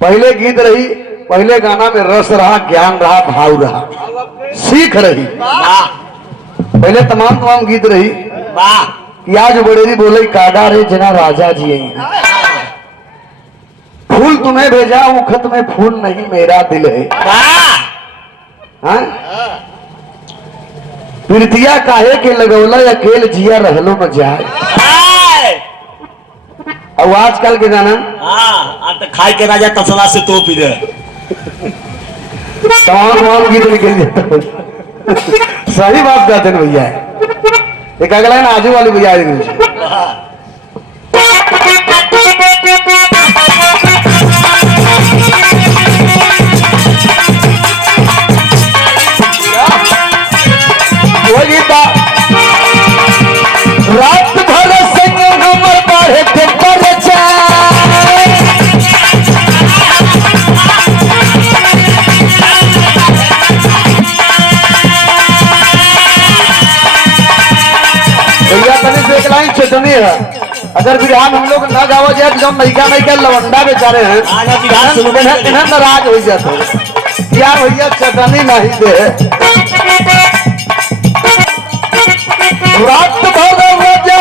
पहले गीत रही, पहले गाना में रस रहा, ज्ञान रहा, भाव रहा, सीख रही। पहले तमाम गीत रही कि आज बड़ेरी बोले कागा रे जना राजा जी आई, फूल तुम्हें भेजा वो खत में फूल नहीं मेरा दिल है। प्रीतिया काहे के लगौला अकेल जिया रहलो न जाए। और आजकल के गाना तो खाई के राजा तसला से तो पी दे तमाम गीत निकल जाता। सही बात कहते हैं भैया। एक अगला है ना आजू वाली भैया रात भर संग हमर बढ़े थे चटनी है। अगर बिहार हम लोग न गावा जाए तो नैका लवंडा बेचारे हैं नाराज हो जाते यार भैया चटनी नहीं दे। रात भर बढ़े थे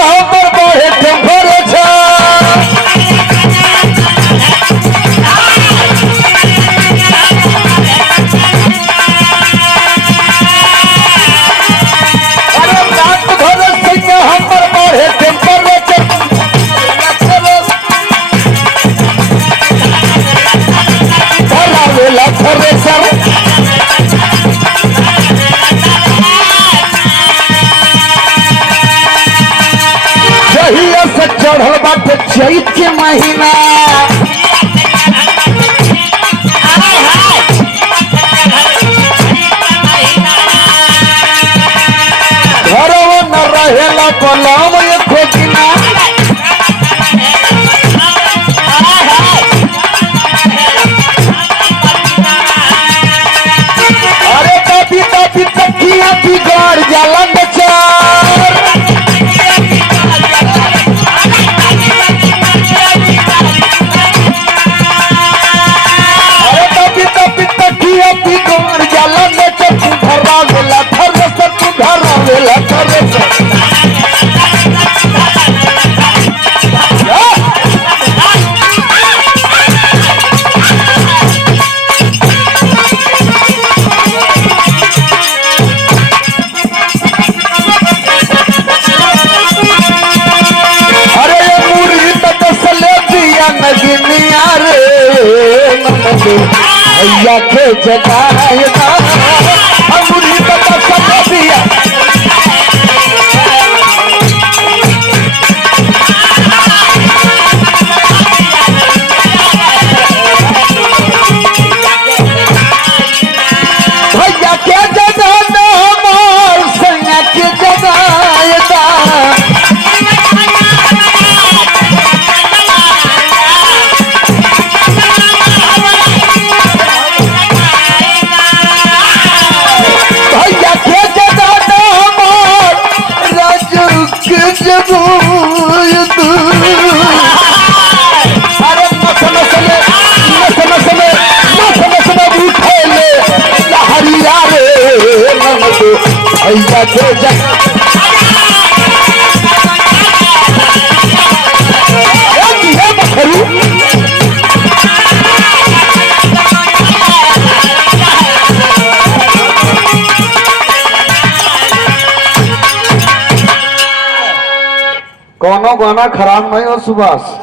चढ़ल बाटे चैत के महीना घर न रहेला पलम खोजना। अरे कभी कभी तकिया बिगाड़ जाला बेचार। भैया के जगाएगा अमूरी बता सब दिया। भैया के जगाना हमार सैया के जगाएगा। भैया के कोनो गाना खराब नहीं हो सुभाष।